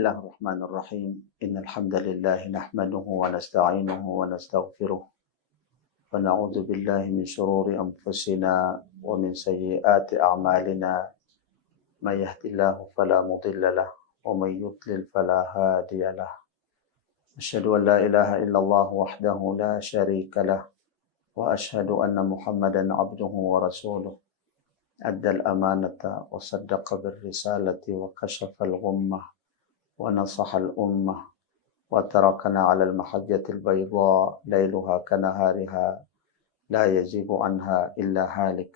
Bismillahirrahmanirrahim. Innal hamdalillah nahmaduhu wa nasta'inuhu wa nastaghfiruh. Wa na'udzu billahi min shururi anfusina wa min sayyiati a'malina. May yahdihillahu fala mudilla lahu wa may yudlil fala hadiya lahu. Asyhadu an la ilaha illallah wahdahu la syarika lahu wa asyhadu anna Muhammadan 'abduhu wa rasuluh. Addal amanata wa saddaqa bir risalati wa kashafa al-ghummah wa nasaha al-ummah wa tarakana 'ala al-mahajjati al-bayda lailuha kanahariha la yazigu anha illa halik.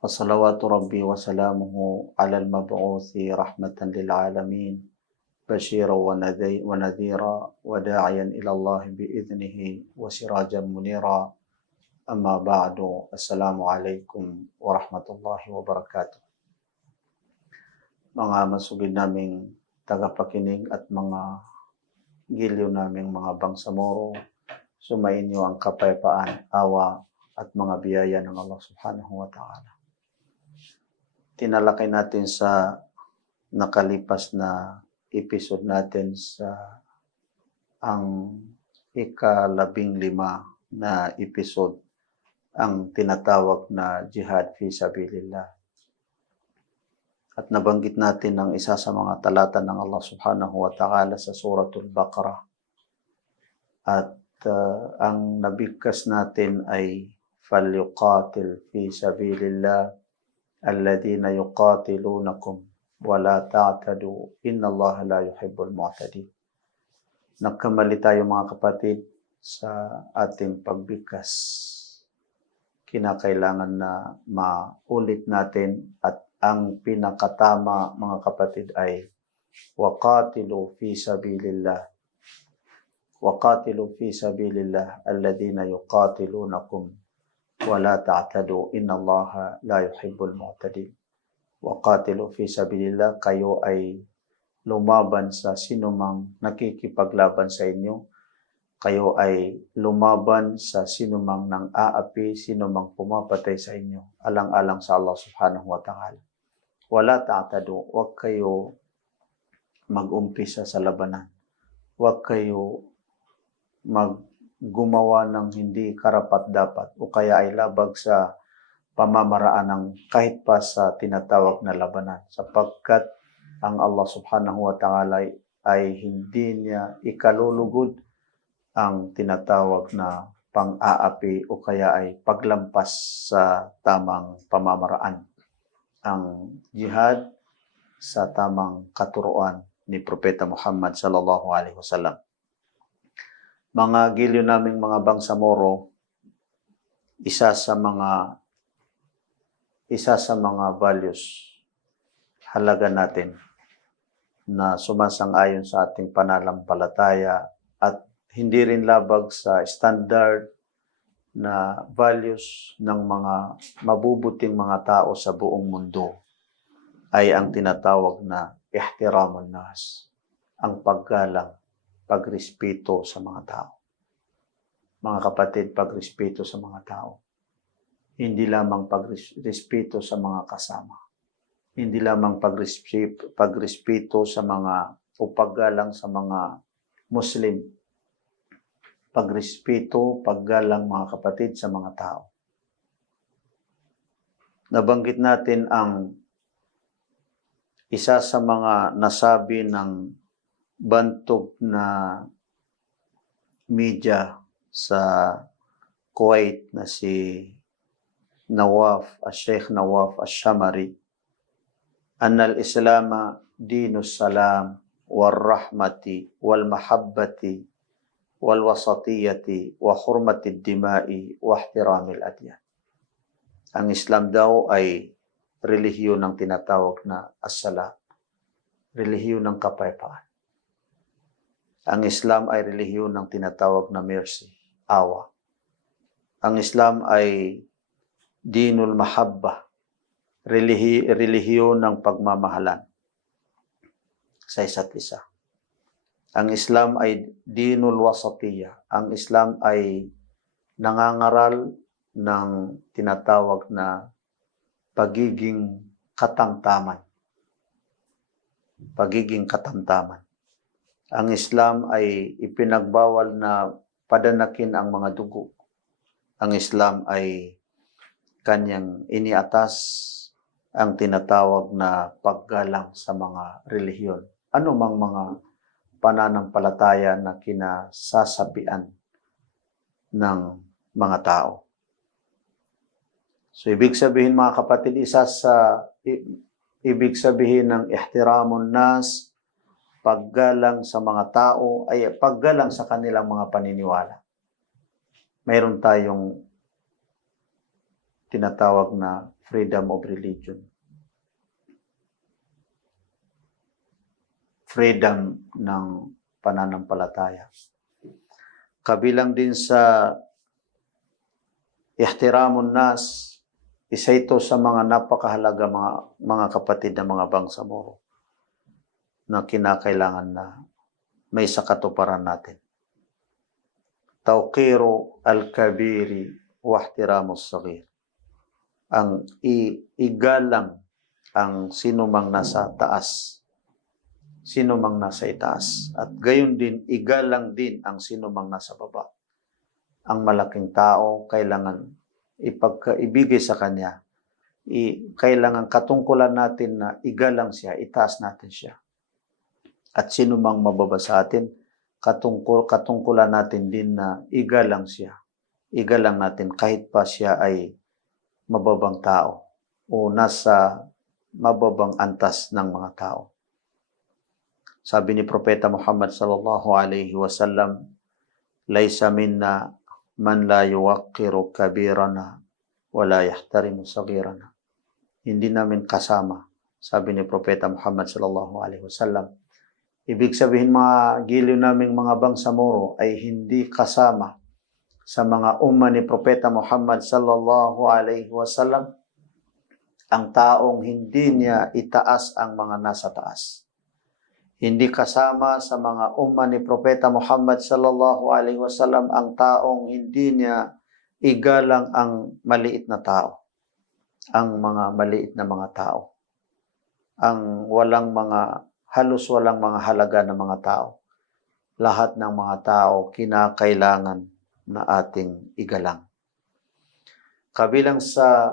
Fa salawatu rabbi wa salamuhu 'ala al-mab'uthi rahmatan lil 'alamin basyiran wa nadhira wa da'iyan ila Allah bi idnihi wa sirajan munira. Amma ba'du. Assalamualaikum warahmatullahi wabarakatuh. Mga masugid naming tagapakinig at mga giliw naming mga bangsamoro, sumainyo ang kapayapaan, awa at mga biyaya ng Allah subhanahu wa ta'ala. Tinalakay natin sa nakalipas na episode natin sa ang ika-15 na episode, ang tinatawag na jihad fi sabilillah. At nabanggit natin ang isa sa mga talata ng Allah subhanahu wa ta'ala sa suratul Baqarah. At ang nabigkas natin ay falyuqatil fi sabilillah alladhina yuqatilunakum wa la ta'tadu innallaha la yuhibbul mu'tadin. Nagkamali tayo mga kapatid sa ating pagbigkas. Kinakailangan na maulit natin at ang pinakatama mga kapatid ay waqatilu fi sabilillah. Waqatilu fi sabilillah alladhina yuqatilunakum wa la ta'tadu innallaha la yuhibbul mu'tadin. Waqatilu fi sabilillah, kayo ay lumaban sa sinumang nakikipaglaban sa inyo. Kayo ay lumaban sa sinumang nang aapi, sinumang pumapatay sa inyo, alang-alang sa Allah subhanahu wa ta'ala. Wala ta'tadu, huwag kayo mag-umpisa sa labanan. Huwag kayo gumawa ng hindi karapat-dapat o kaya ay labag sa pamamaraan ng kahit pa sa tinatawag na labanan. Sapagkat ang Allah subhanahu wa ta'ala ay hindi niya ikalulugod ang tinatawag na pang-aapi o kaya ay paglampas sa tamang pamamaraan. Ang jihad sa tamang katuruan ni Propeta Muhammad sallallahu alaihi wasallam. Mga giliw naming mga bangsamoro, isa sa mga values halaga natin na sumasang-ayon sa ating pananampalataya at hindi rin labag sa standard na values ng mga mabubuting mga tao sa buong mundo ay ang tinatawag na ihtiramun nas, ang paggalang, pagrespeto sa mga tao. Mga kapatid, pagrespeto sa mga tao. Hindi lamang pagrespeto sa mga kasama. Hindi lamang pagrespeto sa mga o paggalang sa mga Muslim. Pagrespeto, paggalang mga kapatid sa mga tao. Nabanggit natin ang isa sa mga nasabi ng bantog na media sa Kuwait na si Sheikh Nawaf Ash-Shamari, annal islama dinus salam wal rahmati wal mahabbati wal wasatiyati wa hurmatid dima'i wa ihtiramil adyan. Ang Islam daw ay relihiyon ng tinatawag na as-salam, relihiyon ng kapayapaan. Ang Islam ay relihiyon ng tinatawag na mercy, awa. Ang Islam ay dinul mahabba, relihiyon ng pagmamahalan sa isa't isa. Ang Islam ay dinul wasatiyya. Ang Islam ay nangangaral ng tinatawag na pagiging katangtaman. pagiging katamtaman. Ang Islam ay ipinagbawal na padanakin ang mga dugo. Ang Islam ay kanyang iniatas ang tinatawag na paggalang sa mga relihiyon. Ano mang mga pananampalataya na kinasasabian ng mga tao. So ibig sabihin mga kapatid, ibig sabihin ng ihtiramun nas, paggalang sa mga tao, ay paggalang sa kanilang mga paniniwala. Mayroon tayong tinatawag na freedom of religion. Freedom ng pananampalataya. Kabilang din sa ihtiramun nas, isa ito sa mga napakahalaga mga kapatid na mga bangsamoro na kinakailangan na may sakatuparan natin. Tawqiru al-kabiri wa ihtiramus saghir. Ang igalang ang sino mang nasa taas, sino mang nasa itaas, at gayon din igalang din ang sino mang nasa baba. Ang malaking tao kailangan ipagkaibigay sa kanya, kailangan katungkulan natin na igalang siya, itaas natin siya. At sino mang mababa sa atin, katungkulan natin din na igalang siya. Igalang natin kahit pa siya ay mababang tao o nasa mababang antas ng mga tao. Sabi ni Propeta Muhammad sallallahu alaihi wasallam, "Laysa minna man la yuwaqqiru kabirana wa la yahtarimu saghirana." Hindi namin kasama, sabi ni Propeta Muhammad sallallahu alaihi wasallam. Ibig sabihin mga giliw naming mga bangsamoro ay hindi kasama sa mga umma ni Propeta Muhammad sallallahu alaihi wasallam ang taong hindi niya itaas ang mga nasa taas. Hindi kasama sa mga umma ni Propeta Muhammad sallallahu alaihi wasallam ang taong hindi niya igalang ang maliit na tao, ang mga maliit na mga tao, ang halos walang mga halaga na mga tao. Lahat ng mga tao kinakailangan na ating igalang. Kabilang sa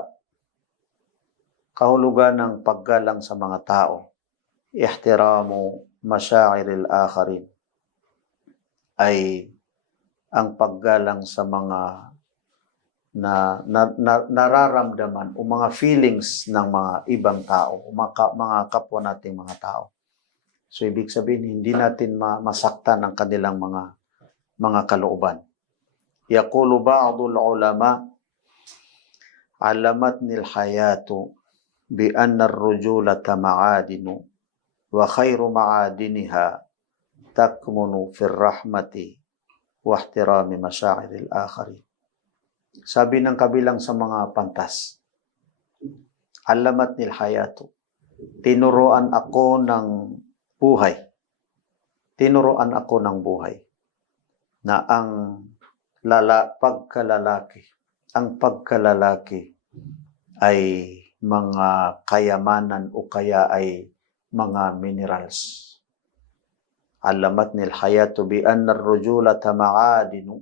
kahulugan ng paggalang sa mga tao, ihtiramu masyairil akharin, ay ang paggalang sa mga nararamdaman o mga feelings ng mga ibang tao o mga kapwa nating mga tao. So ibig sabihin, hindi natin masaktan ang kanilang mga kalooban. Yaqulu ba'dul ulama, alamatnil hayatu bi anna ar-rujulata ma'adinu wa khairu ma'adiniha takmunu fir rahmati wa ihtirami masyairil akharin. Sabi ng kabilang sa mga pantas, alamatnil hayatu, tinuruan ako ng buhay. Tinuruan ako ng buhay na ang pagkalalaki ay mga kayamanan o kaya ay mga minerals. Alamatnil hayatu bi anna ar-rujulata ma'adinu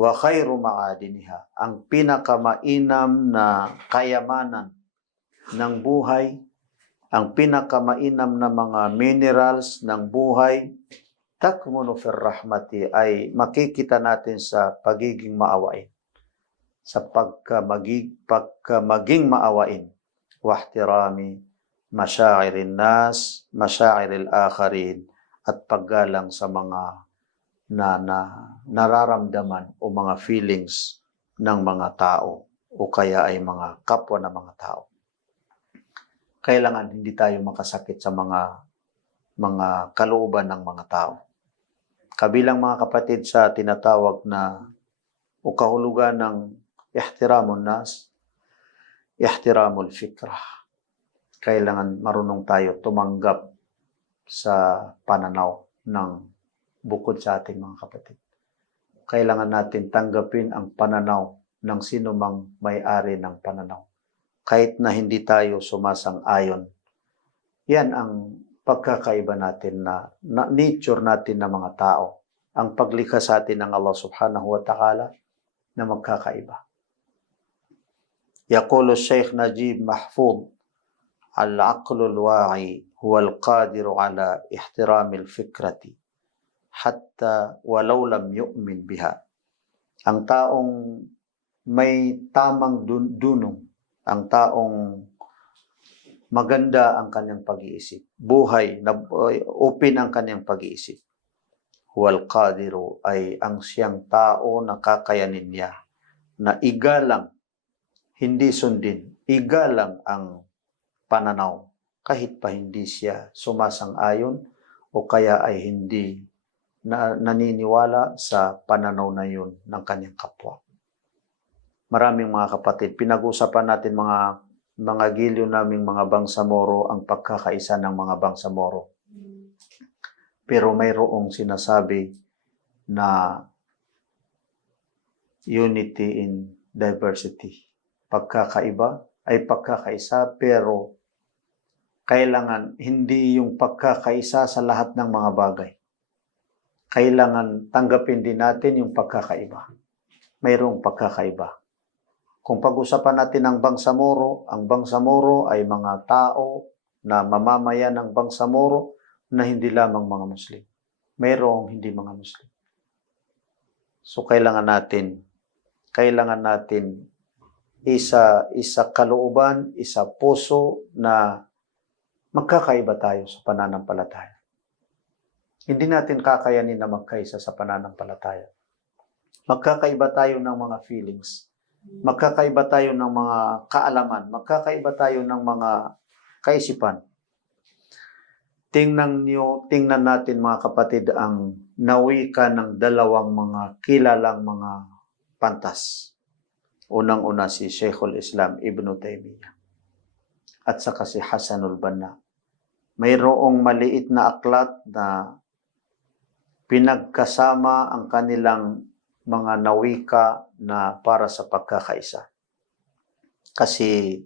wa khairu ma'adiniha. Ang pinakamainam na kayamanan ng buhay, ang pinakamainam na mga minerals ng buhay, takmunu fir rahmati, ay makikita natin sa pagiging maawain, sa pagkamaging maawain, wahtirami masyairin nas, masyairil akharin, at paggalang sa mga nararamdaman o mga feelings ng mga tao o kaya ay mga kapwa na mga tao. Kailangan hindi tayo makasakit sa mga kalooban ng mga tao. Kabilang mga kapatid sa tinatawag na o kahulugan ng ihtiramun nas, ihtiramul fikrah. Kailangan marunong tayo tumanggap sa pananaw ng bukod sa ating mga kapatid. Kailangan natin tanggapin ang pananaw ng sino mang may-ari ng pananaw. Kahit na hindi tayo sumasang-ayon. Yan ang pagkakaiba natin na nature natin na mga tao. Ang paglikha sa atin ng Allah subhanahu wa ta'ala na magkakaiba. Yaqulu Shaykh Najib Mahfud, al-aqlu al-wa'i huwa al-qadiru ala ihtirami al-fikrati hatta walau lam yu'min biha. Ang taong may tamang dunong, ang taong maganda ang kanyang pag-iisip, buhay, open ang kanyang pag-iisip. Huwal qadiru ay ang siyang tao na kakayanin niya na igalang, hindi sundin, igalang ang pananaw kahit pa hindi siya sumasang-ayon o kaya ay hindi naniniwala sa pananaw na yun ng kanyang kapwa. Maraming mga kapatid, pinag-usapan natin mga giliw naming mga Bangsamoro ang pagkakaisa ng mga Bangsamoro. Pero mayroong sinasabi na unity in diversity. Pagkakaiba ay pagkakaisa, pero kailangan hindi yung pagkakaisa sa lahat ng mga bagay. Kailangan tanggapin din natin yung pagkakaiba. Mayroong pagkakaiba. Kung pag-usapan natin ang Bangsamoro ay mga tao na mamamayan ng Bangsamoro na hindi lamang mga Muslim. Mayroong hindi mga Muslim. So kailangan natin isa kalooban, isa puso na magkakaiba tayo sa pananampalataya. Hindi natin kakayanin na magkaisa sa pananampalataya. Magkakaiba tayo ng mga feelings. Magkakaiba tayo ng mga kaalaman. Magkakaiba tayo ng mga kaisipan. Tingnan natin mga kapatid ang nawika ng dalawang mga kilalang mga pantas. Unang-una si Sheikhul Islam Ibn Taymiyyah at saka si Hasanul Banna. Mayroong maliit na aklat na pinagkasama ang kanilang mga nawika na para sa pagkakaisa. Kasi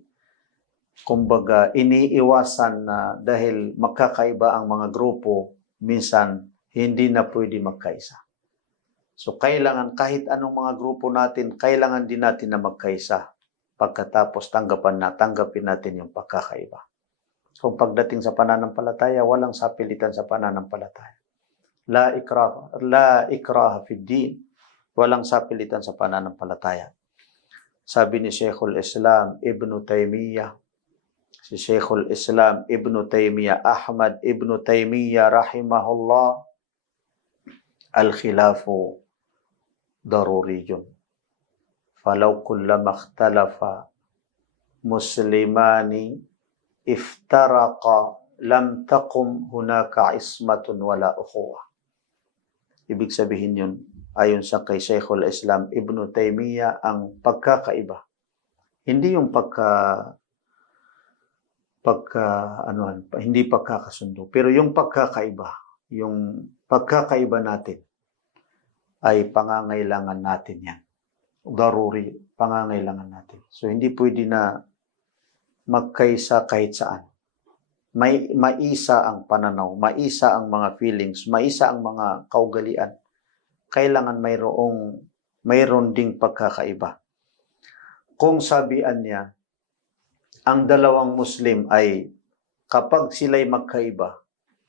kumbaga iniiwasan na dahil magkakaiba ang mga grupo, minsan hindi na pwede magkaisa. So kailangan kahit anong mga grupo natin, kailangan din natin na magkaisa. Pagkatapos tanggapin natin yung pagkakaiba. Kung pagdating sa pananampalataya, walang sapilitan sa pananampalataya. La ikraha fid din. Walang sapilitan sa pananampalataya. Sabi ni Sheikhul Islam Ibn Taymiyyah, si Sheikhul Islam Ibn Taymiyyah, Ahmad Ibn Taymiyyah rahimahullah, al-khilafu daruriyun. Falau kullama ikhtalafa muslimani iftaraqa lam taqum hunaka ismatun wala ukhuwah. Ibig sabihin yun, ayon sa kay Sheikhul Islam Ibn Taymiyyah, ang pagkakaiba. Hindi yung hindi pagkakasundo, pero yung pagkakaiba natin ay pangangailangan natin yan. Daruri, pangangailangan natin. So hindi pwede na magkaisa kahit saan. Maisa ang pananaw, maisa ang mga feelings, maisa ang mga kaugalian. Kailangan mayroon ding pagkakaiba. Kung sabihan niya, ang dalawang Muslim ay kapag sila'y magkaiba,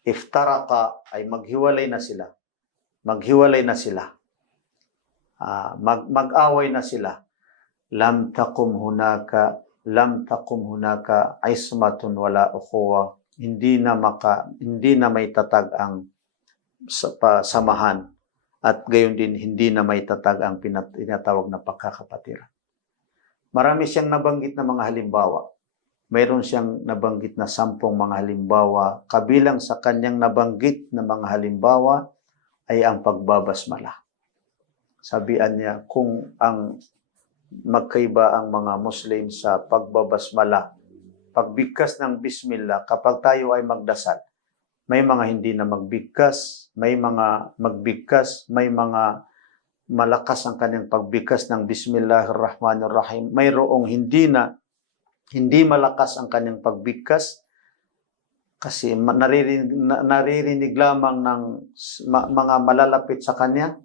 iftaraka ay maghiwalay na sila. Mag-away na sila. Lam taqum hunaka ismatun wala ukhuwa. Hindi na may tatag ang samahan, at gayon din hindi na may tatag ang tinatawag na pagkakapatiran. Marami siyang nabanggit na mga halimbawa. Mayroon siyang nabanggit na 10 mga halimbawa. Kabilang sa kanyang nabanggit na mga halimbawa ay ang pagbabasmala. Sabihan niya, kung ang magkaiba ang mga Muslim sa pagbabasmala, pagbigkas ng Bismillah, kapag tayo ay magdasal, may mga hindi na magbigkas, may mga magbigkas, may mga malakas ang kanyang pagbigkas ng Bismillahirrahmanirrahim. Mayroong hindi malakas ang kanyang pagbigkas, Kasi naririnig lamang ng mga malalapit sa kanya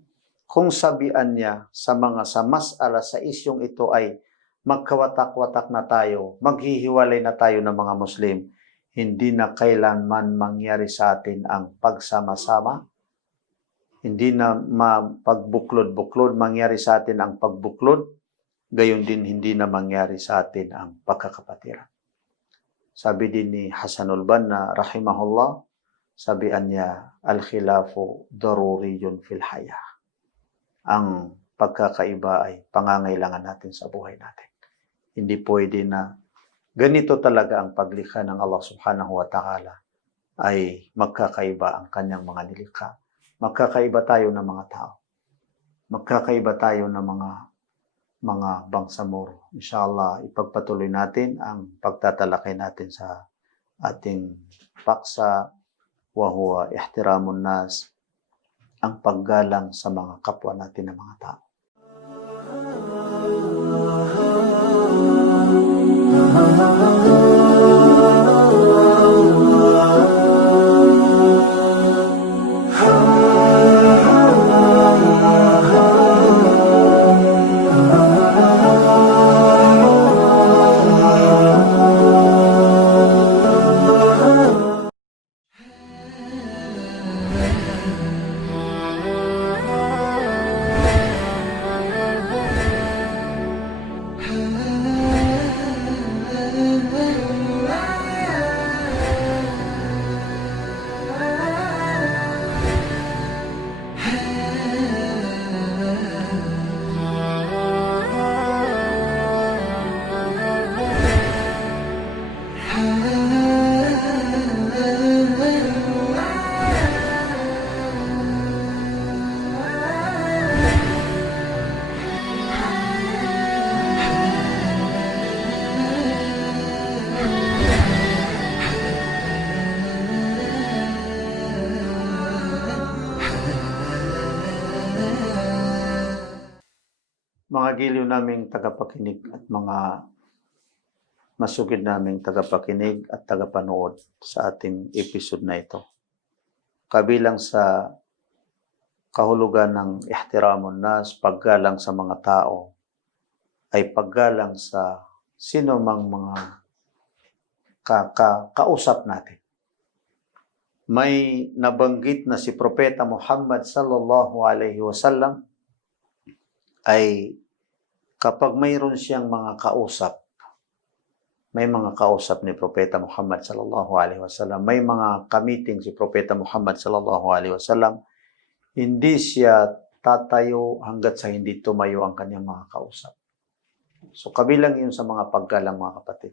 kung sabihan niya sa mas'ala sa isyong ito ay magkawatak-watak na tayo, maghihiwalay na tayo ng mga Muslim, hindi na kailanman mangyari sa atin ang pagsama-sama, hindi na pagbuklod-buklod mangyari sa atin ang pagbuklod, gayon din hindi na mangyari sa atin ang pagkakapatiran. Sabi din ni Hasanul Banna rahimahullah, sabihan niya, al-khilafu daruriyun fil haya. Ang pagkakaiba ay pangangailangan natin sa buhay natin. Hindi pwede na ganito talaga ang paglikha ng Allah subhanahu wa ta'ala ay magkakaiba ang kanyang mga nilikha. Magkakaiba tayo ng mga tao. Magkakaiba tayo ng mga bangsamoro. Inshallah, ipagpatuloy natin ang pagtatalakay natin sa ating paksa wa huwa ihtiramun nas, ang paggalang sa mga kapwa natin ng mga tao. Mga giliw naming tagapakinig at mga masugid naming tagapakinig at tagapanood sa ating episode na ito. Kabilang sa kahulugan ng ihtiramun nas, paggalang sa mga tao, ay paggalang sa sino mang mga kausap natin. May nabanggit na si Propeta Muhammad sallallahu alaihi wasallam ay kapag mayroon siyang mga kausap, may mga kausap ni Propeta Muhammad sallallahu alaihi wasallam, may mga kamiting si Propeta Muhammad sallallahu alaihi wasallam, hindi siya tatayo hanggat sa hindi tumayo ang kanyang mga kausap. So kabilang yun sa mga paggalang, mga kapatid.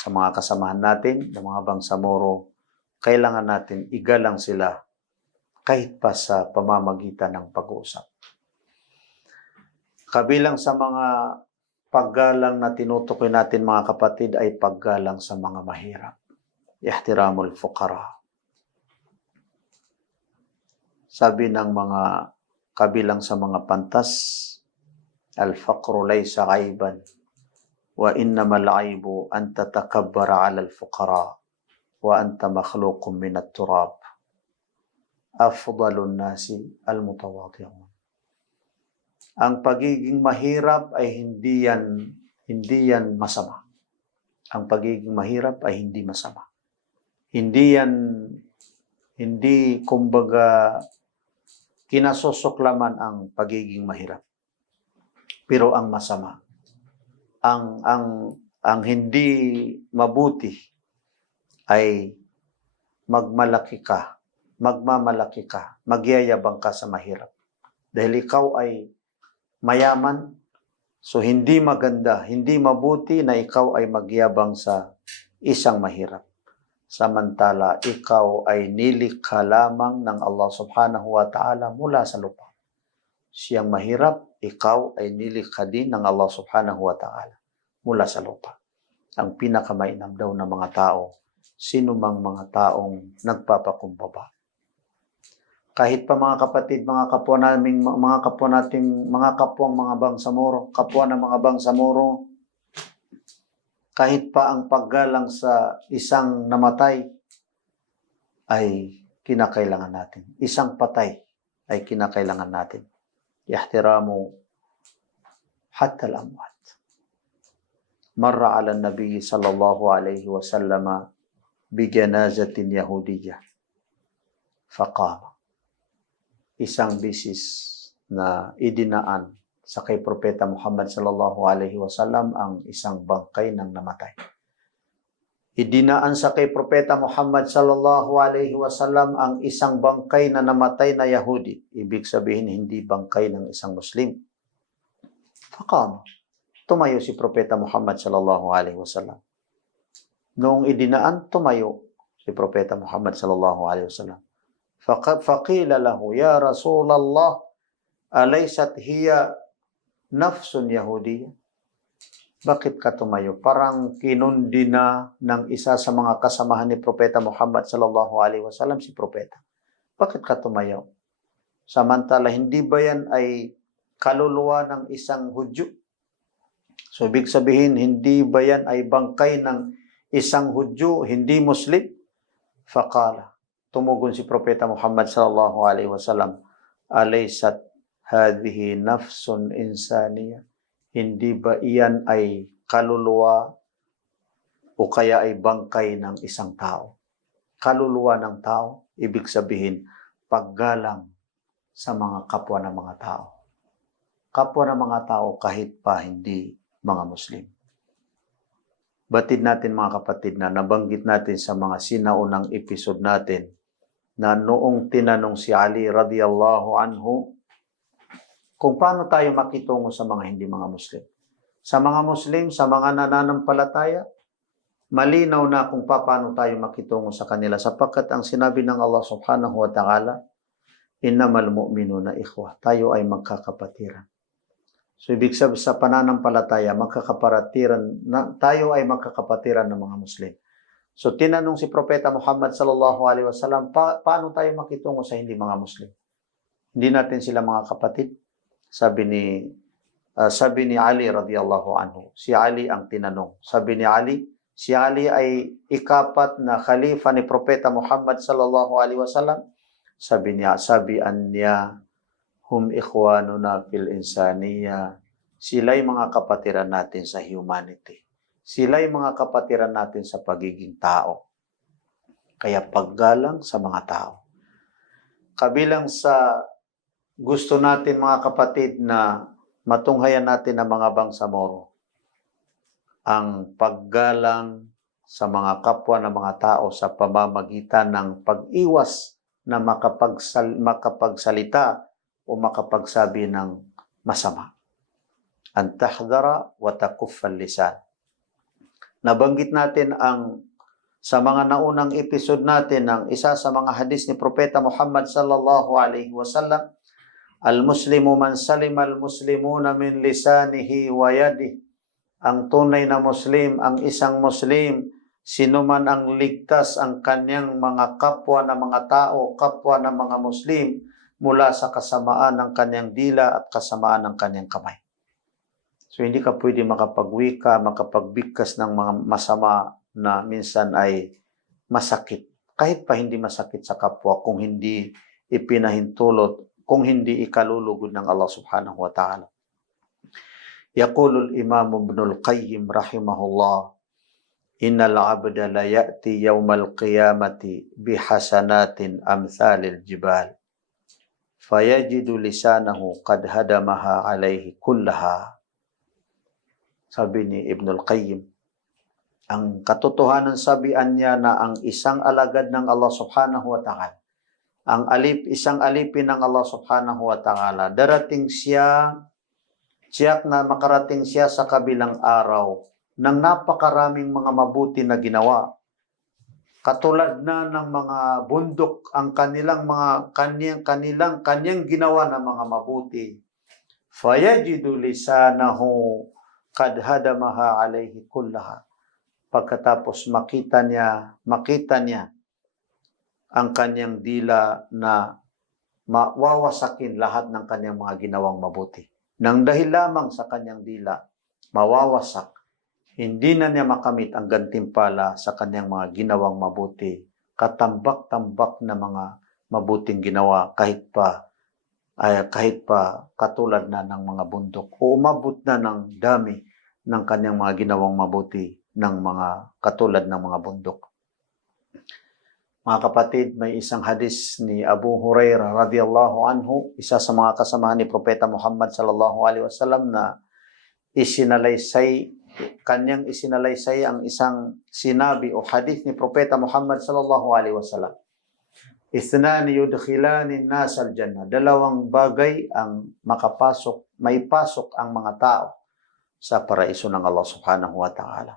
Sa mga kasamahan natin, ng mga bangsamoro, kailangan natin igalang sila kahit pa sa pamamagitan ng pag-uusap. Kabilang sa mga paggalang na tinutukoy natin, mga kapatid, ay paggalang sa mga mahirap. Ihtiramul fuqara. Sabi ng mga kabilang sa mga pantas, al-faqru laysa aiban wa innamal aibu an tatakabbara 'ala al-fuqara wa anta makhluqun min at-turab. Afdalun nasi al-mutawadi'un. Ang pagiging mahirap ay hindi yan masama. Ang pagiging mahirap ay hindi masama. Hindi kumbaga kinasusuklaman ang pagiging mahirap. Pero ang masama, ang hindi mabuti ay magmamalaki ka, magyayabang ka sa mahirap. Dahil ikaw ay mayaman, so hindi maganda, hindi mabuti na ikaw ay magyabang sa isang mahirap. Samantala, ikaw ay nilikha lamang ng Allah subhanahu wa ta'ala mula sa lupa. Siyang mahirap, ikaw ay nilikha din ng Allah subhanahu wa ta'ala mula sa lupa. Ang pinakamainam daw ng mga tao, sino mang mga taong nagpapakumbaba. Kahit pa mga kapatid, mga kapwa kapwang mga bangsamoro, kapwa ng mga bangsamoro, kahit pa ang paggalang sa isang namatay, ay kinakailangan natin. Isang patay ay kinakailangan natin. Ihtiramu hatta al-amwat. Marra ala nabi sallallahu alaihi wasallam biganazatin Yahudiyah. Faqama. Isang bisis na idinaan sa kay Propeta Muhammad sallallahu alaihi wasallam ang isang bangkay ng namatay. Idinaan sa kay Propeta Muhammad sallallahu alaihi wasallam ang isang bangkay na namatay na Yahudi. Ibig sabihin hindi bangkay ng isang Muslim. Faqama. Tumayo si Propeta Muhammad sallallahu alaihi wasallam. Noong idinaan, tumayo si Propeta Muhammad sallallahu alaihi wasallam. Faqila lahu, ya Rasulullah, alaysat hiya nafsun Yahudiyya? Bakit ka tumayo? Parang kinundi na ng isa sa mga kasamahan ni Propeta Muhammad sallallahu alaihi wasallam si Propeta. Bakit ka tumayo? Samantala, hindi ba yan ay kaluluwa ng isang Hudyo? So, ibig sabihin, hindi ba yan ay bangkay ng isang Hudyo, hindi Muslim? Faqala, tumugon si Propeta Muhammad sallallahu alaihi wasallam, alaysat hadhihi nafsun insaniya? Hindi ba iyan ay kaluluwa o kaya ay bangkay ng isang tao? Kaluluwa ng tao, ibig sabihin, paggalang sa mga kapwa ng mga tao. Kapwa ng mga tao kahit pa hindi mga Muslim. Batid natin mga kapatid na nabanggit natin sa mga sinaunang episode natin na noong tinanong si Ali radiyallahu anhu kung paano tayo makitungo sa mga hindi mga Muslim. Sa mga Muslim, sa mga nananampalataya, malinaw na kung paano tayo makitungo sa kanila sapagkat ang sinabi ng Allah subhanahu wa ta'ala, innamal mu'minuna ikhwah, tayo ay magkakapatiran. So, ibig sabihin sa pananampalataya, tayo ay magkakapatiran ng mga Muslim. So, tinanong si Propeta Muhammad sallallahu alaihi wasallam, paano tayo makitungo sa hindi mga Muslim? Hindi natin sila mga kapatid? Sabi ni Ali radiyallahu anhu. Si Ali ang tinanong. Sabi ni Ali, si Ali ay ikapat na khalifa ni Propeta Muhammad sallallahu alaihi wasallam. Sabi niya, hum ikhwanuna fil insaniya. Sila'y mga kapatiran natin sa humanity. Sila'y mga kapatiran natin sa pagiging tao. Kaya paggalang sa mga tao. Kabilang sa gusto natin mga kapatid na matunghayan natin ang mga bangsamoro. Ang paggalang sa mga kapwa ng mga tao sa pamamagitan ng pag-iwas na makapagsalita o makapagsabi ng masama. An tahdara wa takuffal lisan. Nabanggit natin sa mga naunang episode natin ng isa sa mga hadis ni Propeta Muhammad sallallahu alaihi wasallam, al-muslimu man salima al-muslimuna min lisanihi wa yadihi. Ang tunay na Muslim, ang isang Muslim, sino man ang ligtas ang kanyang mga kapwa na mga tao, kapwa na mga Muslim, mula sa kasamaan ng kanyang dila at kasamaan ng kanyang kamay. So, hindi ka pwede makapagwika, makapagbigkas ng mga masama na minsan ay masakit. Kahit pa hindi masakit sa kapwa kung hindi ipinahintulot, kung hindi ikalulugod ng Allah subhanahu wa ta'ala. Yaqulul Imam Ibnul Qayyim rahimahullah, innal abda la ya'ti yawmal qiyamati bihasanatin amthalil jibal. Fayajidu lisanahu qad hadamaha alaihi kullaha. Sabi ni Ibnul Qayyim, ang katotohanan sabihan niya na ang isang alagad ng Allah subhanahu wa ta'ala, isang alipin ng Allah subhanahu wa ta'ala, tiyak na makarating siya sa kabilang araw ng napakaraming mga mabuti na ginawa. Katulad na ng mga bundok ang kanyang ginawa na mga mabuti. Fayajidu lisanahu qad hadamaha alayhi kullaha. Pagkatapos makita niya ang kanyang dila na mawawasakin lahat ng kanyang mga ginawang mabuti. Nang dahil lamang sa kanyang dila, mawawasak, hindi na niya makamit ang gantimpala sa kanyang mga ginawang mabuti katambak-tambak na mga mabuting ginawa kahit pa katulad na ng mga bundok o umabot na ng dami ng kanyang mga ginawang mabuti ng mga katulad ng mga bundok. Mga kapatid, may isang hadis ni Abu Hurairah radhiyallahu anhu, isa sa mga kasamahan ni Propeta Muhammad sallallahu alaihi wasallam, na kanyang isinalaysay ang isang sinabi o hadis ni Propeta Muhammad sallallahu alaihi wasallam. Ithnani yudkhilani an-nas al-jannah. Dalawang bagay ang may pasok ang mga tao sa paraiso ng Allah subhanahu wa ta'ala.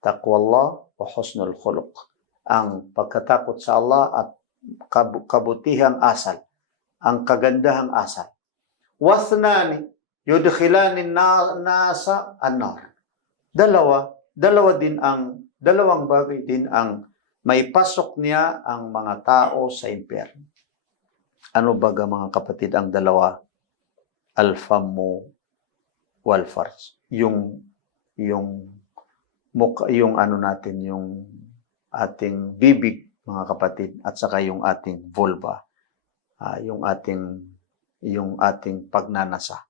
Taqwallah wa husnul khuluq. Ang pagkatakot sa Allah at kabutihang asal, ang kagandahang asal. Wathnani yudkhilani an-nasa an-nar. Dalawang bagay din ang may pasok niya ang mga tao sa impyerno. Ano baga mga kapatid ang dalawa? Al-famu wal-farj. Yung ating bibig, mga kapatid, at saka yung ating vulva, yung ating pagnanasa.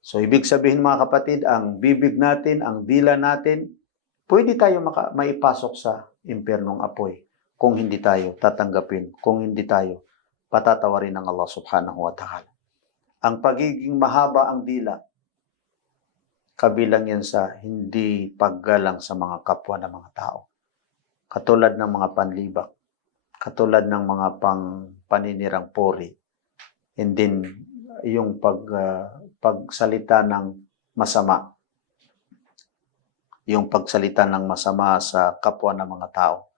So ibig sabihin mga kapatid, ang bibig natin, ang dila natin, pwede tayo maipasok sa impyernong apoy kung hindi tayo tatanggapin, kung hindi tayo patatawarin ng Allah subhanahu wa ta'ala. Ang pagiging mahaba ang dila, kabilang yan sa hindi paggalang sa mga kapwa ng mga tao. Katulad ng mga panlibak, katulad ng mga paninirang pori, and then yung pagsalita ng masama, yung pagsalita ng masama sa kapwa ng mga tao.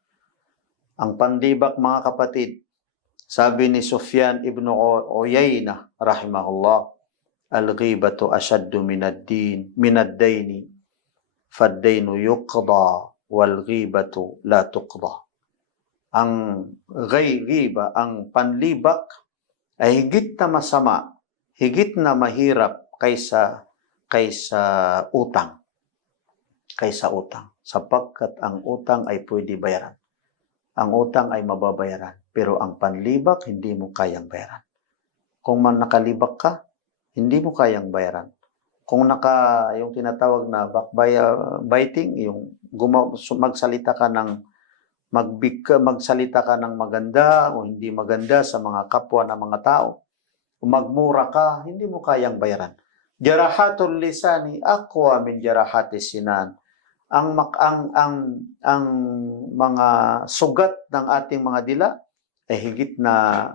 Ang pandibak mga kapatid, sabi ni Sufyan ibn Uyaynah rahimahullah, al-ghibatu ashaddu minad-daini fad-dainu yuqda wal-ghibatu la tuqda. Ang ghiba, ang panlibak ay higit na masama, higit na mahirap kaysa utang. Sapagkat ang utang ay pwede bayaran. Ang utang ay mababayaran, pero ang panlibak hindi mo kayang bayaran. Kung man nakalibak ka, hindi mo kayang bayaran. Kung yung tinatawag na backbiting, yung magsalita ka ng maganda o hindi maganda sa mga kapwa ng mga tao, magmura ka, hindi mo kayang bayaran. Jarahatul lisani aqwa min jarahatis sinan. Ang mga sugat ng ating mga dila ay higit na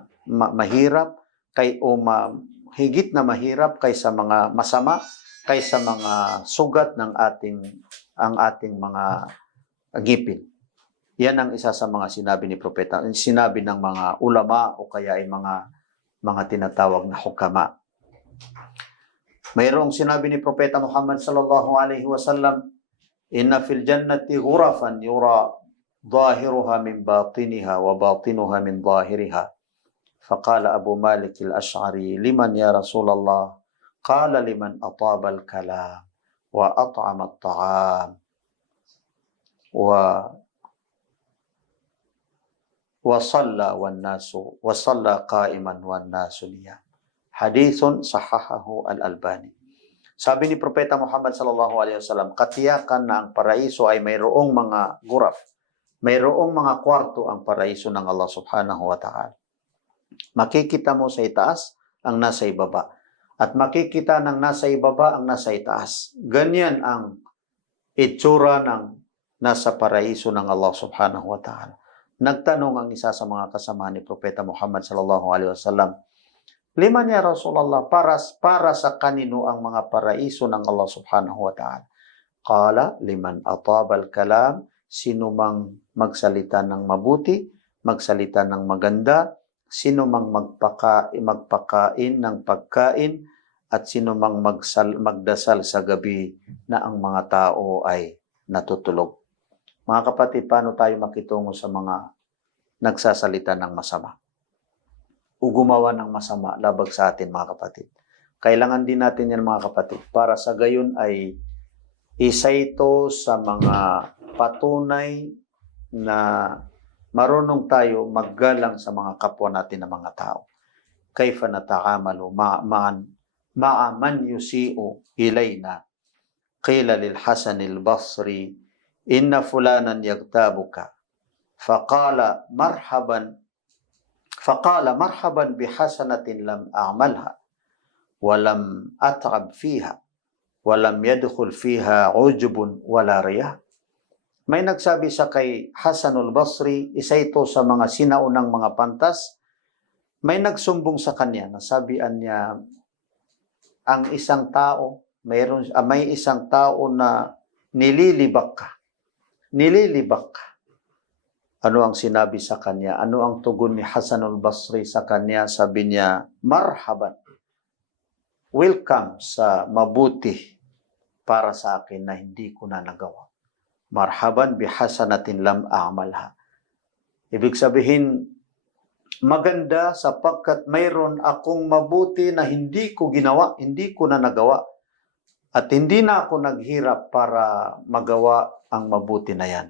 mahirap kaysa mga masama, kaysa mga sugat ng ating mga ngipin. Yan ang isa sa mga sinabi ni Propeta, sinabi ng mga ulama o kaya ay mga tinatawag na hukama. Mayroong sinabi ni Propeta Muhammad sallallahu alaihi wasallam, inna fil jannati ghurafan yura zahiruha min batiniha wa batinuha min zahiriha. Faqala Abu Malik al-Ash'ari, liman ya Rasulullah? Qala liman ataba al-kalam wa at'ama at-ta'am wa salla qa'iman wan nasu niyam. Hadithun sahahahu al-Albani. Sabi ni Propeta Muhammad sallallahu alaihi wasallam, katiyakan na ang paraiso ay mayroong mga guraf, mayroong mga kwarto ang paraiso ng Allah subhanahu wa ta'ala. Makikita mo sa itaas ang nasa ibaba, at makikita ng nasa ibaba ang nasa itaas. Ganyan ang itsura ng nasa paraiso ng Allah subhanahu wa ta'ala. Nagtanong ang isa sa mga kasama ni Propeta Muhammad sallallahu alaihi wasallam, liman ya Rasulullah, para sa kanino ang mga paraiso ng Allah subhanahu wa ta'ala? Qala liman atabal kalam, sino mang magsalita ng mabuti, magsalita ng maganda, sino mang magpakain ng pagkain, at sino mang magdasal sa gabi na ang mga tao ay natutulog. Mga kapatid, paano tayo makitungo sa mga nagsasalita ng masama o gumawa ng masama labag sa atin, mga kapatid? Kailangan din natin yan, mga kapatid, para sa gayon ay isa ito sa mga patunay na marunong tayo maggalang sa mga kapwa natin na mga tao. Kayfa nata'amalu ma'a man yusi'u ilayna. Qila lil Hasan al-Basri, inna fulanan yagtabuka. Faqala marhaban bihasanatin lam a'malha wa lam at'ab fiha wa lam yadkhul fiha ujubun wala riyah. May nagsabi sa kay Hasanul Basri, isa ito sa mga sinaunang mga pantas, may nagsumbong sa kanya, nasabihan niya, ang isang tao, may isang tao na nililibak ka. Ano ang sinabi sa kanya? Ano ang tugon ni Hasanul Basri sa kanya? Sabi niya, marhaban. Welcome sa mabuti para sa akin na hindi ko na nagawa. Marhaban bihasanatin lam a'malha. Ibig sabihin, maganda sapagkat mayroon akong mabuti na hindi ko ginawa, hindi ko na nagawa. At hindi na ako naghirap para magawa ang mabuti na yan.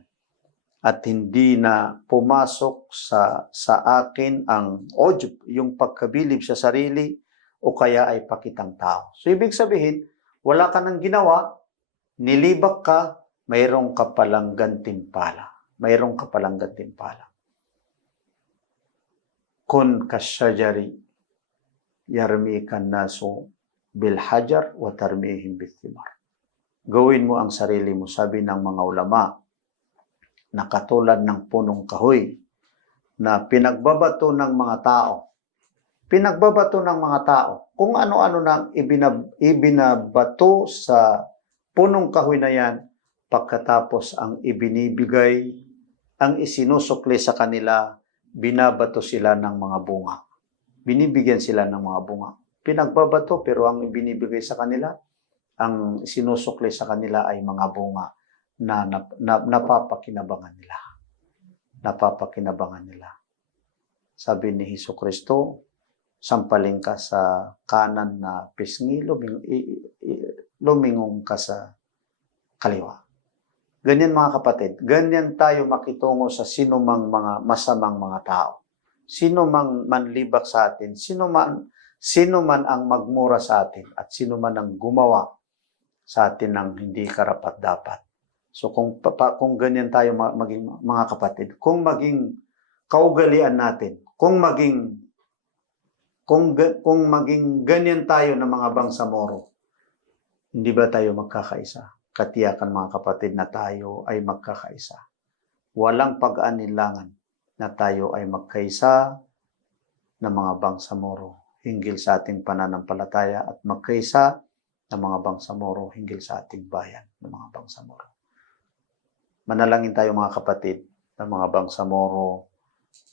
At hindi na pumasok sa akin ang ujub, yung pagkabilib sa sarili, o kaya ay pakitang tao. So ibig sabihin, wala ka nang ginawa, nilibak ka, mayroong ka palang gantimpala. Mayroong ka palang gantimpala. Kun kasyajari yarmikan naso bilhajar wa tarmihim bithimar. Gawin mo ang sarili mo, sabi ng mga ulama, na katulad ng punong kahoy na pinagbabato ng mga tao. Pinagbabato ng mga tao. Kung ano-ano nang ibinabato sa punong kahoy na yan, pagkatapos ang ibinibigay, ang isinusukli sa kanila, binabato sila ng mga bunga. Binibigyan sila ng mga bunga. Pinagbabato pero ang ibinibigay sa kanila, ang sinusukli sa kanila ay mga bunga na napapakinabangan nila. Napapakinabangan nila. Sabi ni Hesukristo, sampaling ka sa kanan na pisngi, lumingong ka sa kaliwa. Ganyan mga kapatid, ganyan tayo makitungo sa sino mang mga masamang mga tao. Sino mang manlibak sa atin, sino man ang magmura sa atin, at sino man ang gumawa sa atin ng hindi karapat-dapat. So kung ganyan tayo maging mga kapatid, kung maging kaugalian natin, kung maging ganyan tayo ng mga bangsamoro, hindi ba tayo magkakaisa? Katiyakan mga kapatid na tayo ay magkakaisa. Walang pag-anilangan na tayo ay magkaisa ng mga bangsamoro hinggil sa ating pananampalataya at magkaisa ng mga bangsamoro hinggil sa ating bayan ng mga bangsamoro. Manalangin tayo mga kapatid ng mga bangsamoro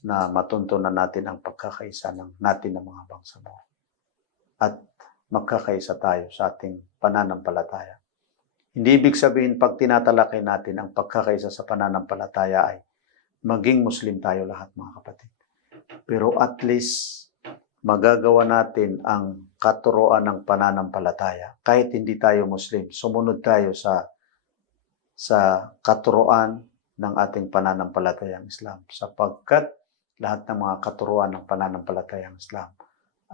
na matuntunan natin ang pagkakaisa natin ng mga bangsamoro. At magkakaisa tayo sa ating pananampalataya. Hindi ibig sabihin pag tinatalakay natin ang pagkakaisa sa pananampalataya ay maging Muslim tayo lahat mga kapatid. Pero at least magagawa natin ang katuroan ng pananampalataya. Kahit hindi tayo Muslim, sumunod tayo sa katuroan ng ating pananampalatayang Islam. Sapagkat lahat ng mga katuroan ng pananampalatayang Islam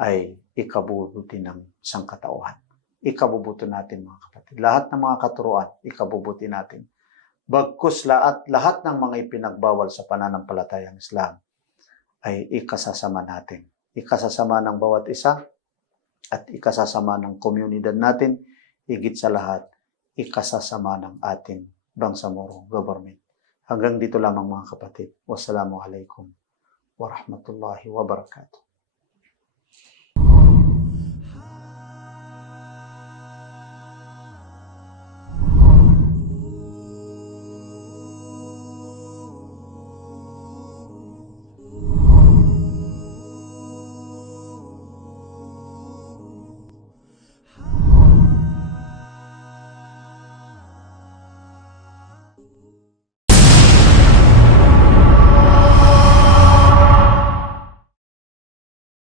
ay ikabubuti ng sangkatauhan. Ikabubuti natin mga kapatid. Lahat ng mga katuroan, ikabubuti natin. Bagkus lahat ng mga ipinagbawal sa pananampalatayang Islam ay ikasasama natin. Ikasasama ng bawat isa at ikasasama ng komunidad natin. Higit sa lahat, ikasasama ng ating bangsamoro government. Hanggang dito lamang mga kapatid. Wassalamualaikum warahmatullahi wabarakatuh.